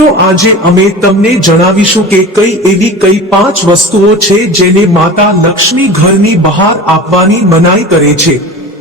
મિત્રો આજે અમે તમને જણાવીશું કે કઈ એવી કઈ 5 વસ્તુઓ છે જેને માતા લક્ષ્મી ઘરની બહાર આપવાની મનાઈ કરે છે।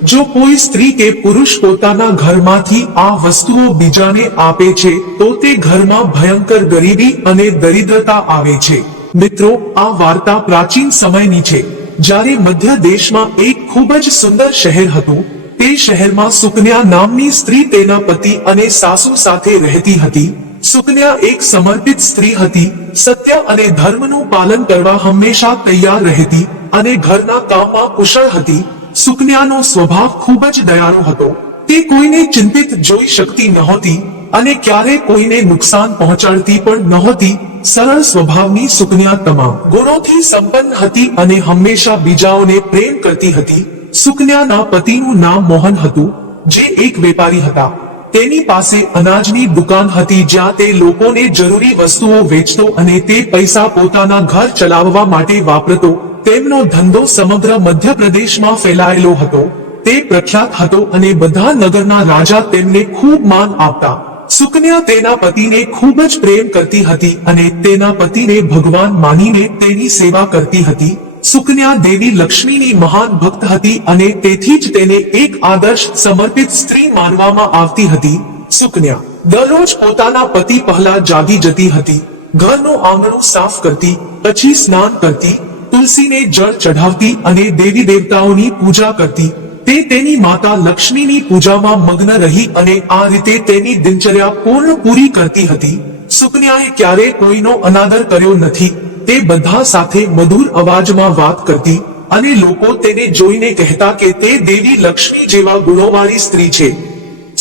જો કોઈ સ્ત્રી કે પુરુષ પોતાના ઘરમાંથી આ વસ્તુઓ બીજાને આપે છે તો તે ઘરમાં ભયંકર ગરીબી અને દરિદ્રતા આવે છે। મિત્રો આ વાર્તા પ્રાચીન સમયની છે, જ્યારે મધ્ય દેશમાં એક ખૂબ જ સુંદર શહેર હતું। તે શહેરમાં સુકન્યા નામની સ્ત્રી તેના પતિ અને સાસુ સાથે રહેતી હતી। સુકન્યા એક સમર્પિત સ્ત્રી હતી, સત્ય અને ધર્મનું પાલન કરવા હંમેશા તૈયાર રહેતી અને ઘરના કામમાં કુશળ હતી। સુકન્યાનો સ્વભાવ ખૂબ જ દયાળુ હતો। તે કોઈને ચિંતિત જોઈ શકતી નહોતી અને ક્યારેય કોઈને નુકસાન પહોંચાડતી પણ નહોતી। સરળ સ્વભાવની સુકન્યા તમામ ગુણોથી સંપન્ન હતી અને હંમેશા બીજાઓને પ્રેમ કરતી હતી। સુકન્યાના પતિનું નામ મોહન હતું, જે એક વેપારી હતા। તેની પાસે અનાજની દુકાન હતી, જ્યાં તે લોકોને જરૂરી વસ્તુઓ વેચતો અને તે પૈસા પોતાના ઘર ચલાવવા માટે વાપરતો। તેમનો ધંધો સમગ્ર મધ્યપ્રદેશમાં ફેલાયેલો હતો। તે પ્રખ્યાત હતો અને બધા નગરના રાજા તેમને ખૂબ માન આપતા। સુકન્યા તેના પતિને ખૂબ જ પ્રેમ કરતી હતી અને તેના પતિને ભગવાન માનીને તેની સેવા કરતી હતી। સુકન્યા દેવી લક્ષ્મીની મહાન ભક્ત હતી અને તેથી જ તેને એક આદર્શ સમર્પિત સ્ત્રી માનવામાં આવતી હતી। સુકન્યા દરરોજ પોતાના પતિ પહેલા જાગી જતી હતી, ઘરનું આંગણું સાફ કરતી, પછી સ્નાન કરતી, તુલસીને જળ ચઢાવતી અને દેવી દેવતાઓની પૂજા કરતી। તે તેની માતા લક્ષ્મીની પૂજામાં મગ્ન રહી અને આ રીતે તેની દિનચર્યા પૂરી કરતી હતી। સુકન્યાએ ક્યારેય કોઈનો અનાદર કર્યો નથી। તે બધા સાથે મધુર અવાજમાં વાત કરતી અને લોકો તેને જોઈને કહેતા કે તે દેવી લક્ષ્મી જેવા ગુણોવાળી સ્ત્રી છે।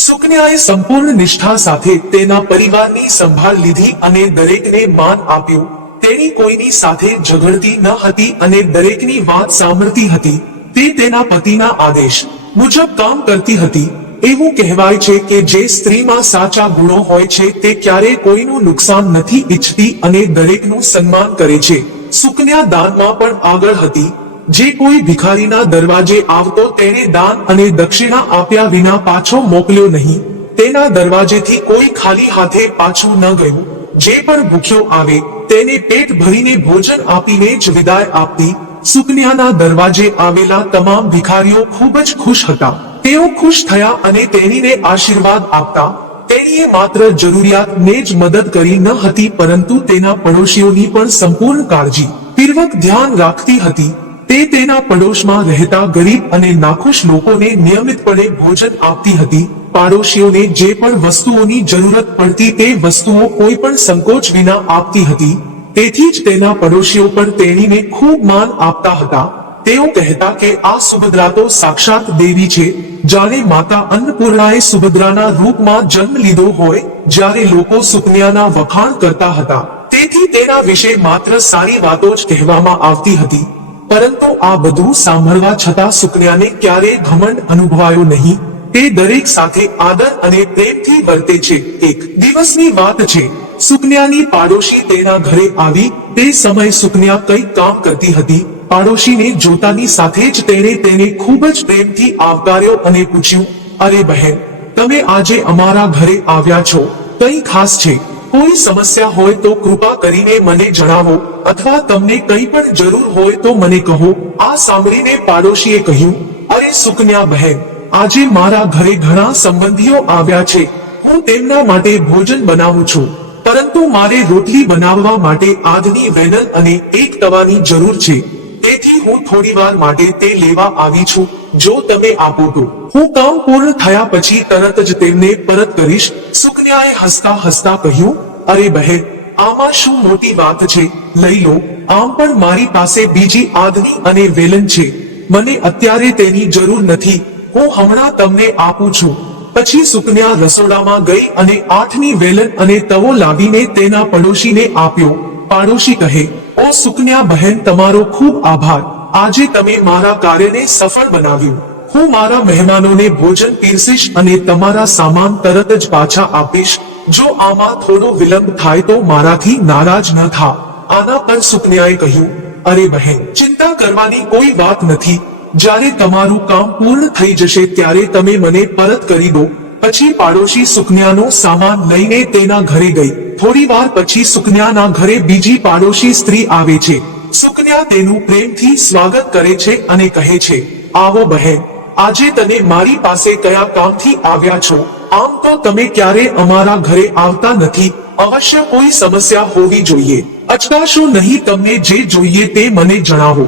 સુકન્યાએ સંપૂર્ણ નિષ્ઠા સાથે તેના પરિવારની સંભાળ લીધી અને દરેકને માન આપ્યું। તેણી કોઈની સાથે ઝઘડતી ન હતી અને દરેકની વાત સાંભળતી હતી। તે તેના પતિના આદેશ મુજબ કામ કરતી હતી। એવું કહેવાય છે કે જે સ્ત્રીમાં સાચા ગુણો હોય છે તે ક્યારેય કોઈનું નુકસાન નથી ઈચ્છતી અને દરેકનું સન્માન કરે છે। સુકન્યા દાનમાં પણ આગળ હતી। જે કોઈ ભિખારીના દરવાજે આવતો તેણે દાન અને દક્ષિણા આપ્યા વિના પાછો મોકલ્યો નહીં। તેના દરવાજેથી કોઈ ખાલી હાથે પાછું ન ગયું। જે પણ ભૂખ્યો આવે તેને પેટ ભરીને ભોજન આપીને જ વિદાય આપતી। સુકન્યાના દરવાજે આવેલા તમામ ભિખારીઓ ખૂબ જ ખુશ હતા। તેઓ ખુશ થયા અને તેણીને આશીર્વાદ આપતા। તેણીએ માત્ર જરૂરિયાતને જ મદદ કરી ન હતી, પરંતુ તેના પડોશીઓની પણ સંપૂર્ણ કાળજી પૂર્વક ધ્યાન રાખતી હતી। તે તેના પડોશમાં રહેતા ગરીબ અને નાખુશ લોકોને નિયમિતપણે ભોજન આપતી હતી। પાડોશીઓને જે પણ વસ્તુઓની જરૂરત પડતી તે વસ્તુઓ કોઈ પણ સંકોચ વિના આપતી હતી। તેથી જ તેના પડોશીઓ પણ તેણીને ખૂબ માન આપતા હતા। તેઓ કહેતા કે આ સુભદ્રા તો સાક્ષાત દેવી છે, જાણે માતા અન્નપૂર્ણાએ સુભદ્રાના રૂપમાં જન્મ લીધો હોય। જ્યારે લોકો સુકન્યાના વખાણ કરતા હતા, તેથી તેના વિશે માત્ર સારી વાતો જ કહેવામાં આવતી હતી। પરંતુ આ બધું સાંભળવા છતાં સુકન્યાને ક્યારેય ઘમંડ અનુભવાયો નહીં। તે દરેક સાથે આદર અને પ્રેમથી વર્તે છે। એક દિવસની વાત છે, સુકન્યાની પાડોશી તેના ઘરે આવી। તે સમયે સુકન્યા કંઈક કામ કરતી હતી। પાડોશીને જોતાની સાથે જ તેણે તેને ખૂબ જ પ્રેમથી આવકાર્યો અને પૂછ્યું, અરે બહેન, તમે આજે અમારા ઘરે આવ્યા છો, કંઈ ખાસ છે? કોઈ સમસ્યા હોય તો કૃપા કરીને મને જણાવો, અથવા તમને કંઈ પણ જરૂર હોય તો મને કહો। આ સાંભળીને પાડોશીએ કહ્યું, અરે સુકન્યા બહેન, આજે મારા ઘરે ઘણા સંબંધીઓ આવ્યા છે। હું તેમના માટે ભોજન બનાવું છું, પરંતુ મારે રોટલી બનાવવા માટે આગની વેલણ અને એક તવાની જરૂર છે। તેથી હું થોડીવાર માટે તે લેવા આવી છું। જો તમે આપો તો હું કામ પૂર્ણ થયા પછી તરત જ તેમને પરત કરીશ। સુકન્યાએ હસતા હસતા કહ્યું, અરે બહેન, આમાં શું મોટી વાત છે? લઈ લો। આમ પણ મારી પાસે બીજી આગની અને વેલણ છે। મને અત્યારે તેની જરૂર નથી, હું હમણાં તમને આપું છું। પછી સુકન્યા રસોડામાં ગઈ અને આઠની વેલણ અને તવો લાવીને તેના પડોશીને આપ્યો। પાડોશી કહે, ઓ સુકન્યા બહેન, તમારો ખૂબ આભાર। આજે તમે મારા કાર્યને સફળ બનાવ્યું। હું મારા મહેમાનોને ભોજન પીરસીશ અને તમારા સામાન તરત જ પાછા આપીશ। જો આમાં થોડો વિલંબ થાય તો મારાથી નારાજ ન થા। આના પર સુકન્યાએ કહ્યું, અરે બહેન, ચિંતા કરવાની કોઈ વાત નથી। જ્યારે તમારું કામ પૂર્ણ થઈ જશે ત્યારે તમે મને પરત કરી દો। પછી પાડોશી સુકન્યાનો સામાન લઈને તેના ઘરે ગઈ। થોડી વાર પછી સુકન્યાના ઘરે બીજી પાડોશી સ્ત્રી આવે છે. સુકન્યા તેનું પ્રેમથી સ્વાગત કરે છે અને કહે છે, આવો બહેન, આજે તને મારી પાસે કયા કામથી આવ્યા છો? આમ તો તમે ક્યારે અમારા ઘરે આવતા નથી. અવશ્ય કોઈ સમસ્યા હોવી જોઈએ. અચકાશો નહીં, તમને જે જોઈએ તે મને જણાવો,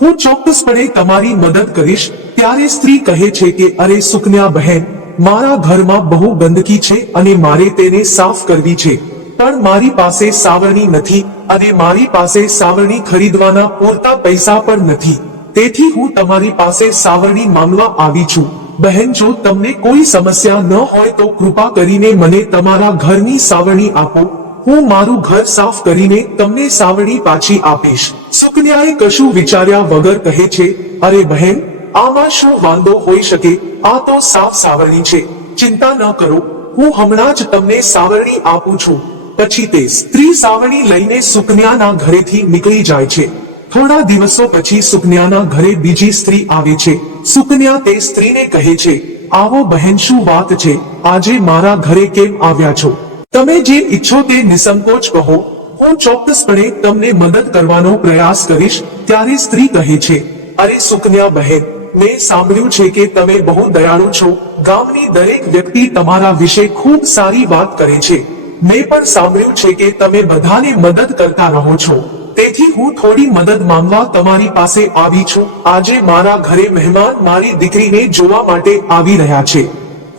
હું ચોક્કસપણે તમારી મદદ કરીશ. ત્યારે સ્ત્રી કહે છે કે અરે સુકન્યા બહેન, મારા ઘરમાં બહુ ગંદકી છે અને મારે તેને સાફ કરવી છે, પણ મારી પાસે સાવરણી નથી અને મારી પાસે સાવરણી ખરીદવાના પૂરતા પૈસા પણ નથી. તેથી હું તમારી પાસે સાવરણી માંગવા આવી છું. બહેન, જો તમને કોઈ સમસ્યા ન હોય તો કૃપા કરીને મને તમારા ઘરની સાવરણી આપો. હું મારું ઘર સાફ કરીને તમને સાવરણી પાછી આપીશ. સુકન્યાએ કશું વિચાર્યા વગર કહે છે, અરે બહેન, આમાં શું વાંધો હોઈ શકે? આ તો સાફ સાવરણી છે, ચિંતા ન કરો, હું હમણાં જ તમને સાવરણી આપું છું. પછી તે સ્ત્રી સાવરણી લઈને સુકન્યાના ઘરેથી નીકળી જાય છે. થોડા દિવસો પછી સુકન્યાના ઘરે બીજી સ્ત્રી આવે છે. સુકન્યા તે સ્ત્રીને કહે છે, આવો બહેન, શું વાત છે? આજે મારા ઘરે કેમ આવ્યા છો? તમે જે ઈચ્છો તે નિસંકોચ કહો, હું ચોક્કસપણે તમને મદદ કરવાનો પ્રયાસ કરીશ. ત્યારે સ્ત્રી કહે છે, અરે સુકન્યા બહેન, મેં સાંભળ્યું છે કે તમે બહુ દયાળુ છો. ગામની દરેક વ્યક્તિ તમારા વિશે ખૂબ સારી વાત કરે છે. મેં પણ સાંભળ્યું છે કે તમે બધાને મદદ કરતા રહો છો. તેથી હું થોડી મદદ માંગવા તમારી પાસે આવી છું. આજે મારા ઘરે મહેમાન મારી દીકરીને જોવા માટે આવી રહ્યા છે.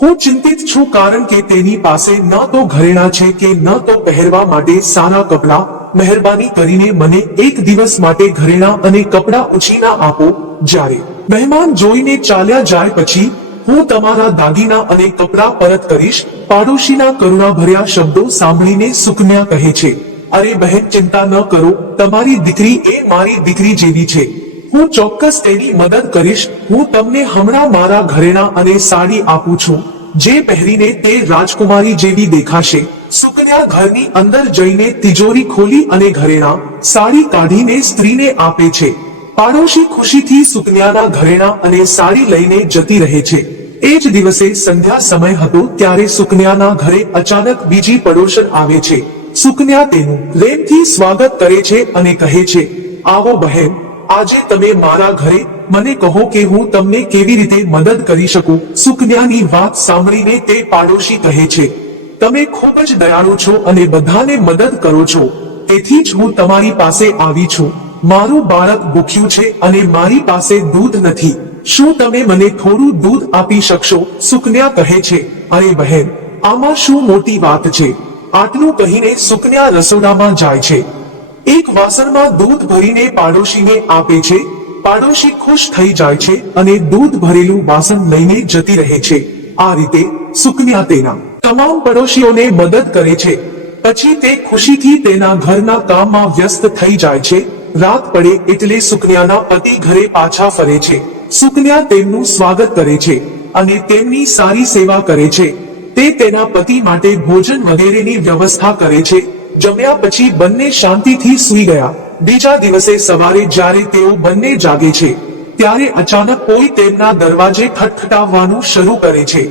હું ચિંતિત છું કારણ કે તેની પાસે ન તો ઘરેણાં છે કે ન તો પહેરવા માટે સારા કપડાં. મહેરબાની કરીને મને એક દિવસ માટે ઘરેણાં અને કપડાં ઉછીના આપો. જ્યારે મહેમાન જોઈને ચાલ્યા જાય પછી હું તમારા દાગીના અને કપડાં પરત કરીશ. પાડોશીના કરુણાભર્યા શબ્દો સાંભળીને સુકન્યા કહે છે, અરે બહેન, ચિંતા ન કરો, તમારી દીકરી એ મારી દીકરી જેવી છે. હું ચોક્કસ તેની મદદ કરીશ. હું તમને હમણાં મારા ઘરેણાં અને સાડી આપું છું, જે પહેરીને તે રાજકુમારી જેવી દેખાશે. સુકન્યા ઘરની અંદર જઈને તિજોરી ખોલી અને ઘરેણાં, સાડી કાઢીને સ્ત્રીને આપે છે. પાડોશી ખુશીથી સુકન્યાના ઘરેણાં અને સાડી લઈને જતી રહે છે. એ જ દિવસે સંધ્યા સમય હતો ત્યારે સુકન્યાના ઘરે અચાનક બીજી પડોશણ આવે છે. સુકન્યા તેનું પ્રેમથી સ્વાગત કરે છે અને કહે છે, આવો બહેન, આજે તમે મારા ઘરે, મને કહો કે હું તમને કેવી રીતે મદદ કરી શકું? સુકન્યાની વાત સાંભળીને તે પાડોશી કહે છે, તમે ખૂબ જ દયાળુ છો અને બધાને મદદ કરો છો, તેથી જ હું તમારી પાસે આવી છું. મારું બાળક ભૂખ્યું છે અને મારી પાસે દૂધ નથી. શું તમે મને થોડું દૂધ આપી શકશો? સુકન્યા કહે છે, અરે બહેન, આમાં શું મોટી વાત છે? આટલું કહીને સુકન્યા રસોડામાં જાય છે. એક વાસણમાં દૂધ ભરીને પાડોશીને આપે છે. પાડોશી ખુશ થઈ જાય છે અને દૂધ ભરેલું વાસણ લઈને જતી રહે છે. આ રીતે સુકન્યા તેના તમામ પડોશીઓને મદદ કરે છે. પછી તે ખુશીથી તેના ઘરના કામમાં વ્યસ્ત થઈ જાય છે. રાત પડે એટલે સુકન્યાના પતિ ઘરે પાછા ફરે છે. સુકન્યા તેમનું સ્વાગત કરે છે અને તેમની સારી સેવા કરે છે. તે તેના પતિ માટે ભોજન વગેરેની વ્યવસ્થા કરે છે. જમ્યા પછી બંને શાંતિથી સૂઈ ગયા. બીજા દિવસે સવારે જ્યારે તેઓ બંને જાગે છે ત્યારે અચાનક કોઈ તેમના દરવાજે ખટખટાવવાનું શરૂ કરે છે.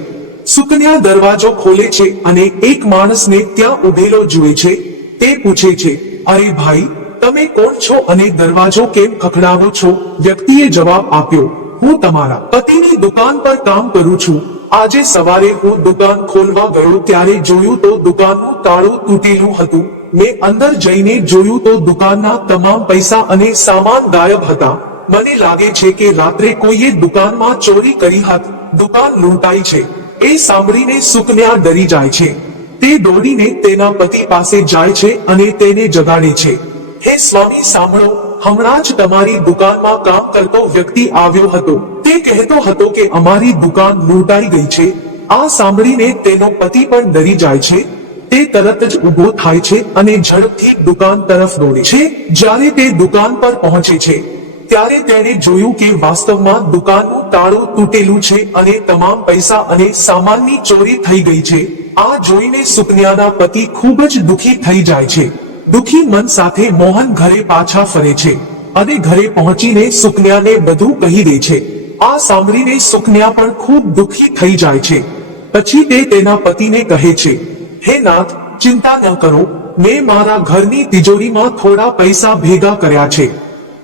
સુકન્યા દરવાજો ખોલે છે અને એક માણસને ત્યાં ઉભેલો જુએ છે. તે પૂછે છે, અરે ભાઈ, તમે કોણ છો અને દરવાજો કેમ ખખડાવો છો? વ્યક્તિએ જવાબ આપ્યો, હું તમારા પતિની દુકાન પર કામ કરું છું. આજે સવારે હું દુકાન ખોલવા ગયો ત્યારે જોયું તો દુકાનનું તાળું તૂટેલું હતું. મેં અંદર જઈને જોયું તો દુકાનના તમામ પૈસા અને સામાન ગાયબ હતા. મને લાગે છે કે રાત્રે કોઈએ દુકાનમાં ચોરી કરી હતી. દુકાન લૂંટાઈ છે. એ સાંભળીને સુકન્યા ડરી જાય છે. તે દોડીને તેના પતિ પાસે જાય છે અને તેને જગાડે છે. હે સ્વામી, સાંભળો, હમણાં જ તમારી દુકાનમાં કામ કરતો વ્યક્તિ આવ્યો હતો. તે કહેતો હતો કે અમારી દુકાન લૂંટાઈ ગઈ છે. આ સાંભળીને તેનો પતિ પણ ડરી જાય છે. તે તરત જ ઊભો થાય છે અને ઝડપથી દુકાન તરફ દોડે છે. જ્યારે તે દુકાન પર પહોંચે છે ત્યારે તેણે જોયું કે વાસ્તવમાં દુકાનનું તાળું તૂટેલું છે અને તમામ પૈસા અને સામાનની ચોરી થઈ ગઈ છે. આ જોઈને સુકન્યાના પતિ ખૂબ જ દુઃખી થઈ જાય છે. દુઃખી મન સાથે મોહન ઘરે પાછા ફરે છે અને ઘરે પહોંચીને સુકન્યાને બધું કહી દે છે. આ સાંભળીને સુકન્યા પણ ખૂબ દુઃખી થઈ જાય છે. પછી તે તેના પતિને કહે છે, હે નાથ, ચિંતા ન કરો, મેં મારા ઘરની તિજોરીમાં થોડા પૈસા ભેગા કર્યા છે,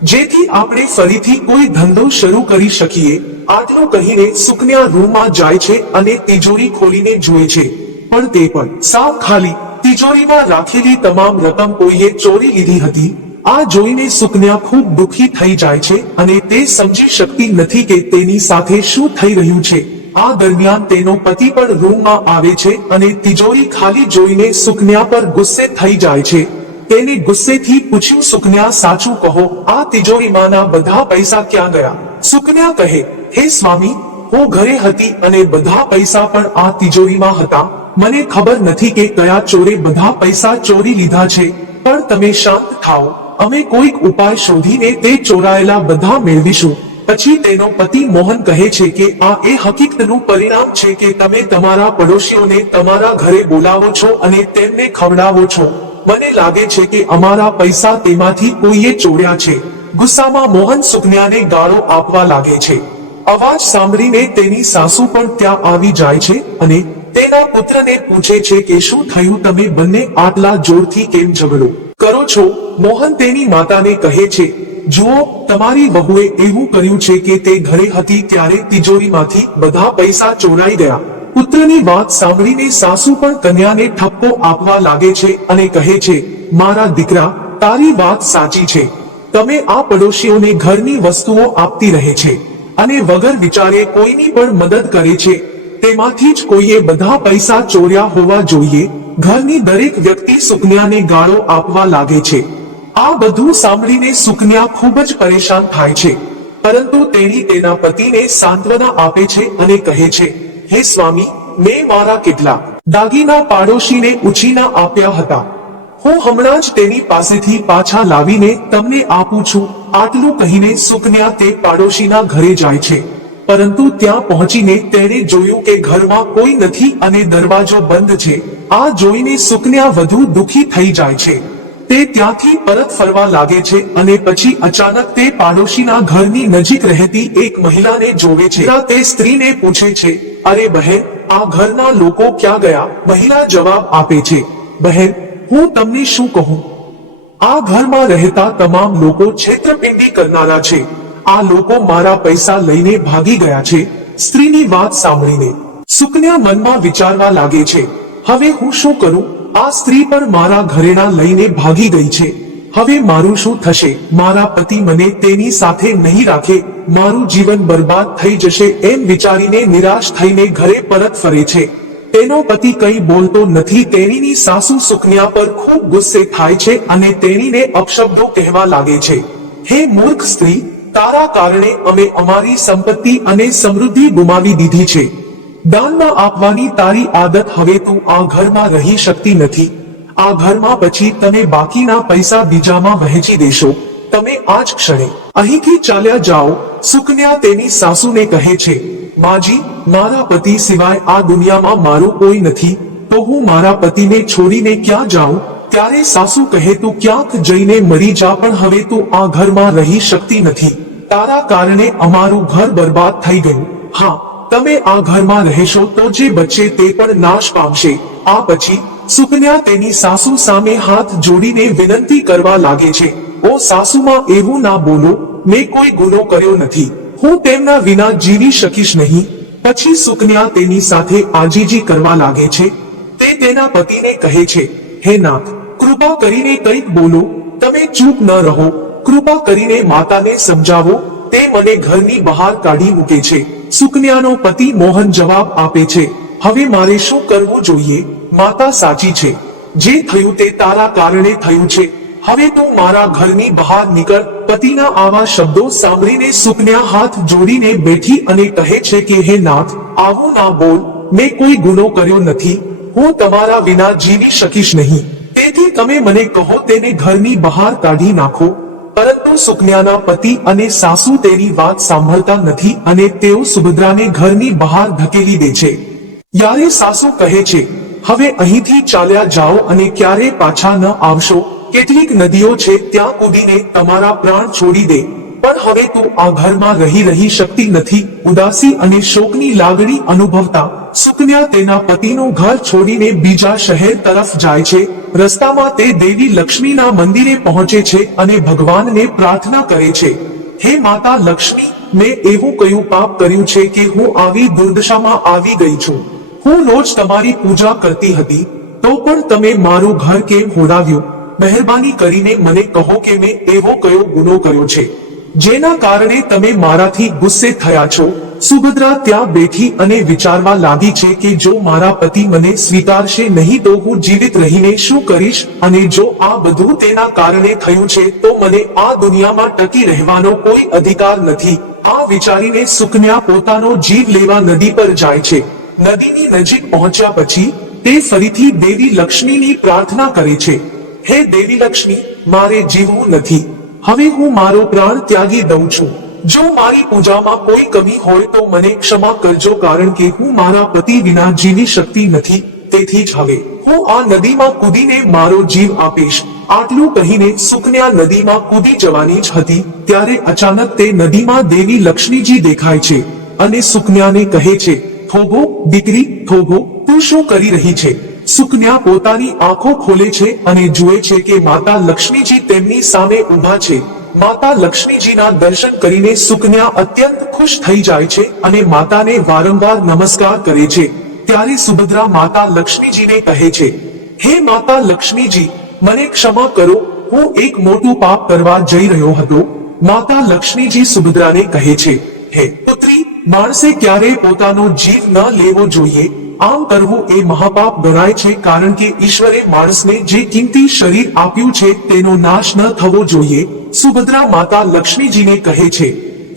જેથી આપણે ફરીથી કોઈ ધંધો શરૂ કરી શકીએ. આટલું કહીને સુકન્યા રૂમમાં જાય છે અને તિજોરી ખોલીને જુએ છે, પણ તે પણ સાવ ખાલી. તિજોરીમાં રાખેલી તમામ રકમ કોઈએ ચોરી લીધી હતી. આ જોઈને સુકન્યા ખૂબ દુઃખી થઈ જાય છે અને તે સમજી શકતી નથી કે તેની સાથે શું થઈ રહ્યું છે. આ દરમિયાન તેનો પતિ પણ રૂમમાં આવે છે અને તિજોરી ખાલી જોઈને સુકન્યા પર ગુસ્સે થઈ જાય છે. તેને ગુસ્સેથી પૂછ્યું, સુકન્યા સાચું કહો, આ તિજોરીમાંના બધા પૈસા ક્યાં ગયા? સુકન્યા કહે, હે સ્વામી, હું ઘરે હતી અને બધા પૈસા પણ આ તિજોરીમાં હતા. મને ખબર નથી કે કયા ચોરે બધા પૈસા ચોરી લીધા છે, પણ તમે શાંત થાઓ, અમે કોઈક ઉપાય શોધીને તે ચોરાયેલા બધા મેળવીશું. પછી તેનો પતિ મોહન કહે છે કે આ એ હકીકતનું પરિણામ છે કે તમે તમારા પડોશીઓને તમારા ઘરે બોલાવો છો અને તેમને ખવડાવો છો. મને લાગે છે કે અમારા પૈસા તેમાંથી કોઈએ ચોર્યા છે. ગુસ્સામાં મોહન સુકન્યાને ગાળો આપવા લાગે છે. અવાજ સાંભળીને તેની સાસુ પણ ત્યાં આવી જાય છે અને તેના પુત્રને પૂછે છે કે શું થયું, તમે બંને આટલા જોરથી કેમ ઝઘડો કરો છો? મોહન તેની માતાને કહે છે, જુઓ, તમારી વહુએ એવું કર્યું છે કે તે ઘરે હતી ત્યારે તિજોરીમાંથી બધા પૈસા ચોરાઈ ગયા. પુત્રની વાત સાંભળીને સાસુ પણ કન્યાને ઠપકો આપવા લાગે છે અને કહે છે, મારા દીકરા, તારી વાત સાચી છે. તમે આ પડોશીઓને ઘરની વસ્તુઓ આપતી રહે છે અને વગર વિચારે કોઈની પણ મદદ કરે છે. તેમાંથી જ કોઈએ બધા પૈસા ચોર્યા હોવા જોઈએ. ઘરની દરેક વ્યક્તિ સુકન્યાને ગાળો આપવા લાગે છે. આ બધું સાંભળીને સુકન્યા ખૂબ જ પરેશાન થાય છે, પરંતુ તેણી તેના પતિને સાંત્વના આપે છે અને કહે છે, હે સ્વામી, મેં મારા કેટલાક દાગીના પાડોશીને ઉછીના આપ્યા હતા. હું હમણાં જ તેની પાસેથી પાછા લાવીને તમને આપું છું. આટલું કહીને સુકન્યા તે પાડોશીના ઘરે જાય છે, પરંતુ ત્યાં પહોંચીને તેણે જોયું કે ઘરમાં કોઈ નથી અને દરવાજો બંધ છે. આ જોઈને સુકન્યા વધુ દુઃખી થઈ જાય છે. તે ત્યાંથી પરત ફરવા લાગે છે અને પછી અચાનક તે પાડોશીના ઘરની નજીક રહેતી એક મહિલાને જોવે છે. તે સ્ત્રીને પૂછે છે, અરે બહેન, આ ઘરના લોકો ક્યાં ગયા? મહિલા જવાબ આપે છે, બહેન, હું તમને શું કહું, આ ઘરમાં રહેતા તમામ લોકો છેતરપિંડી કરનારા છે. આ લોકો મારા પૈસા લઈને ભાગી ગયા છે. સ્ત્રીની વાત સાંભળીને સુકન્યા મનમાં વિચારવા લાગે છે, હવે હું શું કરું? આ સ્ત્રી પણ મારા ઘરેણા લઈને ભાગી ગઈ છે. હવે મારું શું થશે? મારા પતિ મને તેની સાથે નહીં રાખે, મારું જીવન બરબાદ થઈ જશે. એમ વિચારીને નિરાશ થઈને ઘરે પરત ફરે છે. તેનો પતિ કંઈ બોલતો નથી. તેણીની સાસુ સુકન્યા પર ખૂબ ગુસ્સે થાય છે અને તેણીને અપશબ્દો કહેવા લાગે છે. હે મૂર્ખ સ્ત્રી, તારા કારણે અમે અમારી સંપત્તિ અને સમૃદ્ધિ ગુમાવી દીધી છે. દાનમાં આપવાની તારી આદત હવે તું આ ઘરમાં રહી શકતી નથી. આ ઘરમાં પછી તમે બાકીના પૈસા બીજામાં વહેંચી દેશો. તમે આ જ ક્ષણે અહીંથી ચાલ્યા જાઓ. સુકન્યા તેની સાસુને કહે છે, માજી, મારા પતિ સિવાય આ દુનિયામાં મારું કોઈ નથી, તો હું મારા પતિને છોડીને ક્યાં જાઉં? ત્યારે સાસુ કહે, તું ક્યાંક જઈને મરી જા, પણ હવે તું આ ઘરમાં રહી શકતી નથી. તારા કારણે અમારું ઘર બરબાદ થઈ ગયું. હા, તમે આ ઘરમાં રહેશો તો જે બચશે તે પણ નાશ પામશે. આ પછી સુકન્યા તેની સાસુ સામે હાથ જોડીને વિનંતી કરવા લાગે છે, ઓ સાસુમાં, એવું ના બોલો, મેં કોઈ ગુનો કર્યો નથી. હું તેમના વિના જીવી શકીશ નહીં. પછી સુકન્યા તેની સાથે આજીજી કરવા લાગે છે. તે તેના પતિને કહે છે, હે નાથ, કૃપા કરીને કંઈક બોલો. તમે ચૂપ ન રહો. કૃપા કરીને માતાને સમજાવો. તે મને ઘરની બહાર કાઢી મૂકે છે. સુકન્યાનો પતિ મોહન જવાબ આપે છે, હવે મારે શું કરવું જોઈએ? માતા સાચી છે. જે થયું તે તારા કારણે થયું છે. હવે તું મારા ઘરની બહાર નીકળ. પતિના આવા શબ્દો સાંભળીને સુકન્યા હાથ જોડીને બેઠી અને કહે છે કે હે નાથ, આવું ના બોલ. મેં કોઈ ગુનો કર્યો નથી. હું તમારા વિના જીવી શકીશ નહીં. તેથી તમે મને કહો, તેને ઘરની બહાર કાઢી નાખો. પરંતુ સુકન્યાના પતિ અને સાસુ તેની વાત સાંભળતા નથી અને તેઓ સુભદ્રાને ઘરની બહાર ધકેલી દે છે. યારે સાસુ કહે છે, હવે અહીંથી ચાલ્યા જાઓ અને ક્યારે પાછા ન આવશો. કેટલીક નદીઓ છે, ત્યાં કૂદીને તમારા પ્રાણ છોડી દે, પણ હવે તું આ ઘરમાં રહી શકતી નથી. ઉદાસી અને શોકની લાગણી અનુભવતા સુકન્યા તેના પતિનું ઘર છોડીને બીજા શહેર તરફ જાય છે. રસ્તામાં તે દેવી લક્ષ્મીના મંદિરે પહોંચે છે અને ભગવાનને પ્રાર્થના કરે છે, હે માતા લક્ષ્મી, મેં એવું કયું પાપ કર્યું છે કે હું આવી દુર્દશામાં આવી ગઈ છું? હું રોજ તમારી પૂજા કરતી હતી, તો પણ તમે મારું ઘર કેમ હોડાવ્યું? મહેરબાની કરીને મને કહો કે મેં એવો કયો ગુનો કર્યો છે જેના કારણે તમે મારાથી ગુસ્સે થયા છો? સુભદ્રા ત્યાં બેઠી અને વિચારવા લાગી છે કે જો મારા પતિ મને સ્વીકારશે નહીં તો હું જીવિત રહીને શું કરીશ, અને જો આ બધું તેના કારણે થયું છે તો મને આ દુનિયામાં ટકી રહેવાનો કોઈ અધિકાર નથી. આ વિચારીને સુકન્યા પોતાનો જીવ લેવા નદી પર જાય છે. નદીની નજીક પહોંચ્યા પછી તે ફરીથી દેવી લક્ષ્મીની પ્રાર્થના કરે છે, હે દેવી લક્ષ્મી, મારે જીવવું નથી. હવે હું મારો પ્રાણ ત્યાગી દઉં છું. જો મારી પૂજામાં કોઈ કમી હોય તો મને ક્ષમા કરજો, કારણ કે હું મારા પતિ વિના જીવી શકતી નથી. તેથી જ હવે હું આ નદીમાં કૂદીને મારો જીવ આપીશ. આટલું કહીને સુકન્યા નદીમાં કૂદી જવાની જ હતી ત્યારે અચાનક તે નદીમાં દેવી લક્ષ્મીજી દેખાય છે અને સુકન્યાને કહે છે, થોભો દીકરી, થોભો, તું શું કરી રહી છે? સુકન્યા પોતાની આંખો ખોલે છે અને જુએ છે કે માતા લક્ષ્મીજી તેમની સામે ઊભા છે. માતા લક્ષ્મીજીના દર્શન કરીને સુકન્યા અત્યંત ખુશ થઈ જાય છે અને માતાને વારંવાર નમસ્કાર કરે છે. ત્યારે સુભદ્રા માતા લક્ષ્મીજીને કહે છે, હે માતા લક્ષ્મીજી, મને ક્ષમા કરો, હું એક મોટું પાપ કરવા જઈ રહ્યો હતો. માતા લક્ષ્મીજી સુભદ્રાને કહે છે, હે પુત્રી, માણસે ક્યારેય પોતાનો જીવ ન લેવો જોઈએ. આમ કરવું એ મહાપાપ ગણાય છે, કારણ કે ઈશ્વરે માણસને જે કિંમતી શરીર આપ્યું છે તેનો નાશ ન થવો જોઈએ. સુભદ્રા માતા લક્ષ્મીજીને કહે છે,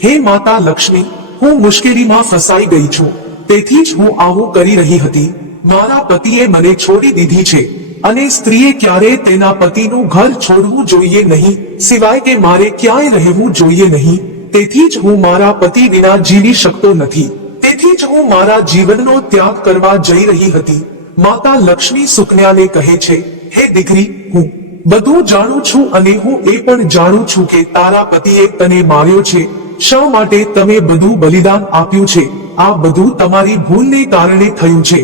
હે માતા લક્ષ્મી, હું મુશ્કેલીમાં ફસાઈ ગઈ છું, તેથી જ હું આવું કરી રહી હતી. મારા પતિએ મને છોડી દીધી છે અને સ્ત્રીએ ક્યારેય તેના પતિનું ઘર છોડવું જોઈએ નહીં, સિવાય કે મારે ક્યાંય રહેવું જોઈએ નહીં. તેથી જ હું મારા પતિ વિના જીવી શકતો નથી. તેથી જ હું મારા જીવનનો ત્યાગ કરવા જઈ રહી હતી. માતા લક્ષ્મી સુકન્યાને કહે છે, હે દીકરી, હું બધું જાણું છું અને હું એ પણ જાણું છું કે તારા પતિએ તને માર્યો છે. શા માટે તમે બધું બલિદાન આપ્યું છે? આ બધું તમારી ભૂલને કારણે થયું છે.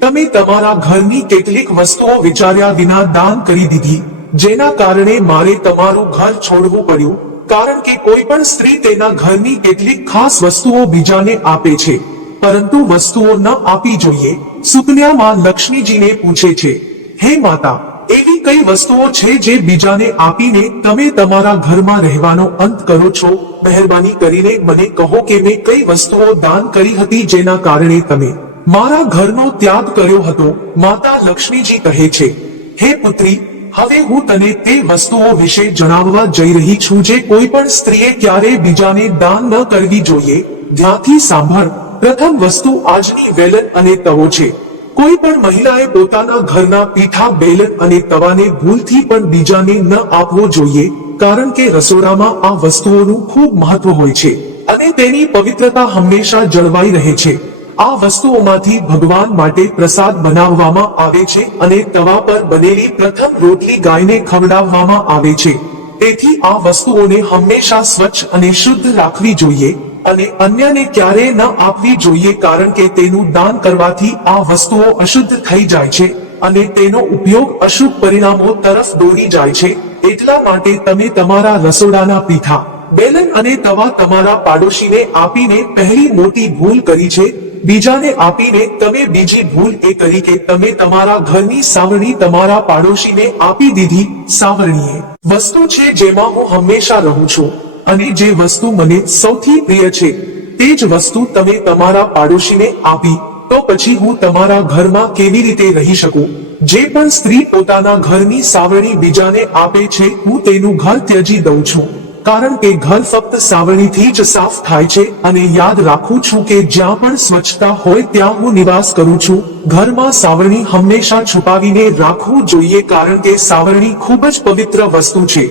તમે તમારા ઘરની કેટલીક વસ્તુઓ વિચાર્યા વિના દાન કરી દીધી, જેના કારણે મારે તમારું ઘર છોડવું પડ્યું. કારણ કે કોઈ પણ સ્ત્રી તેના ઘરની કેટલીક ખાસ વસ્તુઓ બીજાને આપે છે, પરંતુ વસ્તુઓ ન આપવી જોઈએ. સુકન્યા માં લક્ષ્મીજીને પૂછે છે, હે માતા, એવી કઈ વસ્તુઓ છે જે બીજાને આપીને તમે તમારા ઘરમાં રહેવાનો અંત કરો છો? મહેરબાની કરીને મને કહો કે મેં કઈ વસ્તુઓ દાન કરી હતી જેના કારણે તમે મારા ઘરનો ત્યાગ કર્યો હતો. માતા લક્ષ્મીજી કહે છે, હે પુત્રી, હવે હું તને તે વસ્તુઓ વિશે જણાવવા જઈ રહી છું જે કોઈ પણ સ્ત્રીએ ક્યારેય બીજાને દાન ન કરવી જોઈએ. ધ્યાનથી સાંભળ. પ્રથમ વસ્તુ આજની વેલણ અને તવો છે. કોઈ પણ મહિલાએ પોતાના ઘરના પીઠા, બેલન અને તવાને ભૂલથી પણ બીજાને ન આપવો જોઈએ, કારણ કે રસોડામાં આ વસ્તુઓનું ખૂબ મહત્વ હોય છે અને તેની પવિત્રતા હંમેશા જળવાઈ રહે છે. આ વસ્તુઓમાંથી ભગવાન માટે પ્રસાદ બનાવવામાં આવે છે અને તવા પર બનેલી પ્રથમ રોટલી ગાયને ખવડાવવામાં આવે છે. તેથી આ વસ્તુઓને હંમેશા સ્વચ્છ અને શુદ્ધ રાખવી જોઈએ અને અન્યને ક્યારેય ન આપવી જોઈએ, કારણ કે તેનું દાન કરવાથી આ વસ્તુઓ અશુદ્ધ થઈ જાય છે અને તેનો ઉપયોગ અશુભ પરિણામો તરફ દોરી જાય છે. એટલા માટે તમે તમારા રસોડાના પીઠા, બેલન અને તવા તમારા પાડોશીને આપીને પહેલી મોટી ભૂલ કરી છે. બીજાને આપીને તમે બીજી ભૂલ એ કરી કે તમે તમારા ઘરની સાવરણી તમારા પાડોશીને આપી દીધી. સાવરણી એ વસ્તુ છે જેમાં હું હંમેશા રહું છું અને જે વસ્તુ મને સૌથી પ્રિય છે તે જ વસ્તુ તમે તમારા પાડોશીને આપી, તો પછી હું તમારા ઘરમાં કેવી રીતે રહી શકું? જે પણ સ્ત્રી પોતાના ઘરની સાવરણી બીજાને આપે છે, હું તેનું ઘર ત્યજી દઉં છું, કારણ કે ઘર ફક્ત સાવરણીથી જ સાફ થાય છે. અને યાદ રાખું છું કે જ્યાં પણ સ્વચ્છતા હોય ત્યાં હું નિવાસ કરું છું. ઘરમાં સાવરણી હંમેશા છુપાવીને રાખવું જોઈએ, કારણ કે સાવરણી ખૂબ જ પવિત્ર વસ્તુ છે.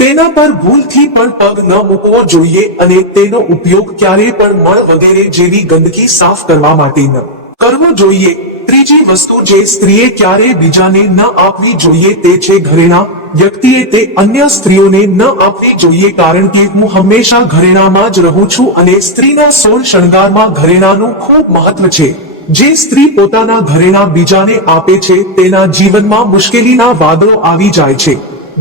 તેના પર ભૂલથી પણ પગ ન મૂકવો જોઈએ અને તેનો ઉપયોગ ક્યારેય પણ મળ વગેરે જેવી ગંદકી સાફ કરવા માટે ન કરવો જોઈએ. ત્રીજી વસ્તુ જે સ્ત્રીએ ક્યારેય બીજાને ન આપવી જોઈએ તે છે ઘરેણાં. વ્યક્તિએ તે અન્ય સ્ત્રીઓને ન આપવી જોઈએ, કારણ કે હું હંમેશા ઘરેણામાં જ રહું છું અને સ્ત્રીના સોળ શણગારમાં ઘરેણાનું ખૂબ મહત્વ છે. જે સ્ત્રી પોતાના ઘરેણા બીજાને આપે છે તેના જીવનમાં મુશ્કેલીના વાદળો આવી જાય છે.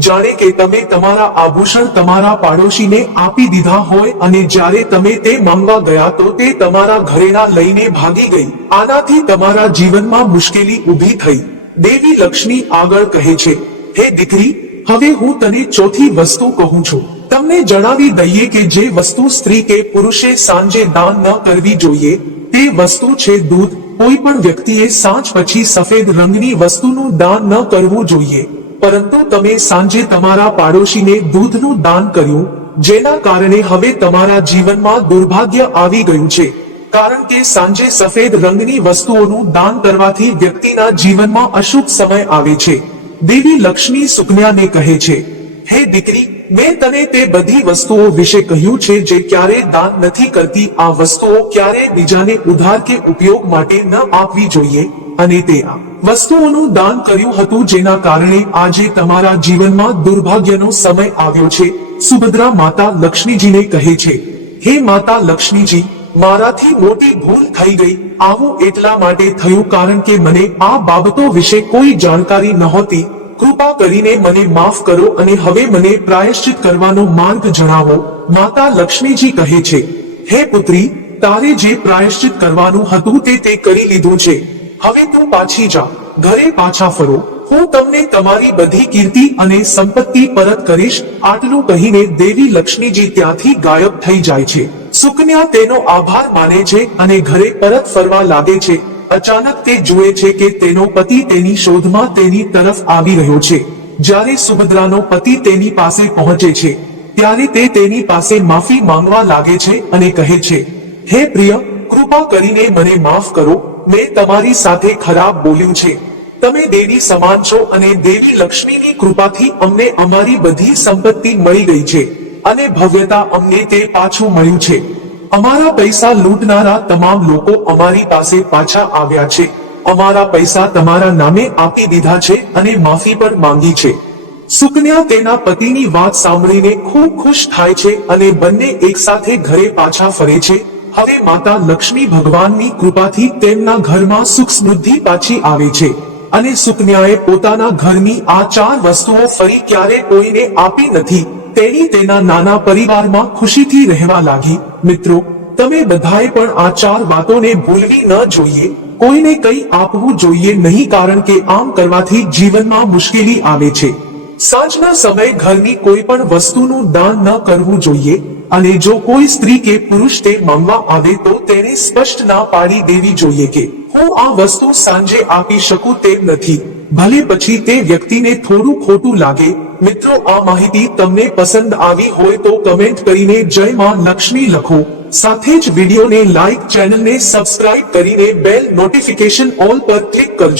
જાણે કે તમે તમારા આભૂષણ તમારા પાડોશીને આપી દીધા હોય અને જ્યારે તમે તે માંગવા ગયા તો તે તમારા ઘરેણા લઈને ભાગી ગઈ. આનાથી તમારા જીવનમાં મુશ્કેલી ઊભી થઈ. દેવી લક્ષ્મી આગળ કહે છે, હે દીકરી, હવે હું તને ચોથી વસ્તુ કહું છું. તમને જણાવી દઈએ કે જે વસ્તુ સ્ત્રી કે પુરુષે સાંજે દાન ન કરવી જોઈએ તે વસ્તુ છે દૂધ. કોઈ પણ વ્યક્તિએ સાંજ પછી સફેદ રંગની વસ્તુનું દાન ન કરવું જોઈએ, પરંતુ તમે સાંજે તમારા પાડોશીને દૂધનું દાન કર્યું, જેના કારણે હવે તમારા જીવનમાં દુર્ભાગ્ય આવી ગયું છે. કારણ કે સાંજે સફેદ રંગની વસ્તુઓનું દાન કરવાથી વ્યક્તિના જીવનમાં અશુભ સમય આવે છે. દેવી લક્ષ્મી સુકન્યાને કહે છે, હે દીકરી, મેં તને તે બધી વસ્તુઓ વિશે કહ્યું છે જે ક્યારેય દાન નથી કરતી. આ વસ્તુઓ ક્યારેય બીજાને ઉધાર કે ઉપયોગ માટે ન આપવી જોઈએ અને તે આ વસ્તુઓનું દાન કર્યું હતું, જેના કારણે આજે તમારા જીવનમાં દુર્ભાગ્યનો સમય આવ્યો છે. સુભદ્રા માતા લક્ષ્મીજીને કહે છે, હે માતા લક્ષ્મીજી, મારાથી મોટી ભૂલ થઈ ગઈ. આવું એટલા માટે થયું કારણ કે મને આ બાબતો વિશે કોઈ જાણકારી નહોતી. કૃપા કરીને મને માફ કરો અને હવે મને પ્રાયશ્ચિત કરવાનો માર્ગ જણાવો. માતા લક્ષ્મીજી કહે છે, હે પુત્રી, તારે જે પ્રાયશ્ચિત કરવાનું હતું તે કરી લીધું છે. હવે તું પાછી જા, ઘરે પાછા ફરો. હું તમને તમારી બધી કીર્તિ અને સંપત્તિ પરત કરીશ. આટલું કહીને દેવી લક્ષ્મીજી ત્યાંથી ગાયબ થઈ જાય છે. સુકન્યા તેનો આભાર માને છે અને ઘરે પરત ફરવા લાગે છે. અચાનક તે જુએ છે કે તેનો પતિ તેની શોધમાં તેની તરફ આવી રહ્યો છે. જ્યારે સુભદ્રાનો પતિ તેની પાસે પહોંચે છે ત્યારે તે તેની પાસે માફી માંગવા લાગે છે અને કહે છે, હે પ્રિય, કૃપા કરીને મને માફ કરો. મેં તમારી સાથે ખરાબ બોલ્યું છે. તમે દેવી સમાન છો અને દેવી લક્ષ્મીની કૃપાથી અમને અમારી બધી સંપત્તિ મળી ગઈ છે અને ભવ્યતા અમને તે પાછું મળ્યું છે. અમારા પૈસા લૂંટનારા તમામ લોકો અમારી પાસે પાછા આવ્યા છે. અમારા પૈસા તમારા નામે આપી દીધા છે અને માફી પણ માંગી છે. સુકન્યા તેના પતિની વાત સાંભળીને ખૂબ ખુશ થાય છે અને બંને એકસાથે ઘરે પાછા ફરે છે. હવે માતા લક્ષ્મી ભગવાનની કૃપાથી તેમના ઘરમાં સુખ સમૃદ્ધિ પાછી આવે છે અને સુકન્યાએ પોતાના ઘરની આ 4 વસ્તુઓ ફરી ક્યારે કોઈને આપી નથી. તેણી તેના નાના પરિવારમાં ખુશીથી રહેવા લાગી. મિત્રો, તમે બધાએ પણ આ 4 વાતોને ભૂલવી ન જોઈએ. કોઈને કંઈ આપવું જોઈએ નહીં, કારણ કે આમ કરવાથી જીવનમાં મુશ્કેલી આવે છે. સાંજના સમયે ઘરની કોઈ પણ વસ્તુનું દાન ન કરવું જોઈએ અને જો કોઈ સ્ત્રી કે પુરુષ તે માંગવા આવે તો તેને સ્પષ્ટ ના પાડી દેવી જોઈએ કે હું આ વસ્તુ સાંજે આપી શકું તેમ નથી, ભલે પછી તે વ્યક્તિને થોડું ખોટું લાગે. મિત્રો, આ માહિતી તમને પસંદ આવી હોય તો કમેન્ટ કરીને જય માં લક્ષ્મી લખો. સાથે જ વિડીયોને લાઈક, ચેનલને સબસ્ક્રાઇબ કરીને બેલ નોટિફિકેશન ઓલ પર ક્લિક કરજો.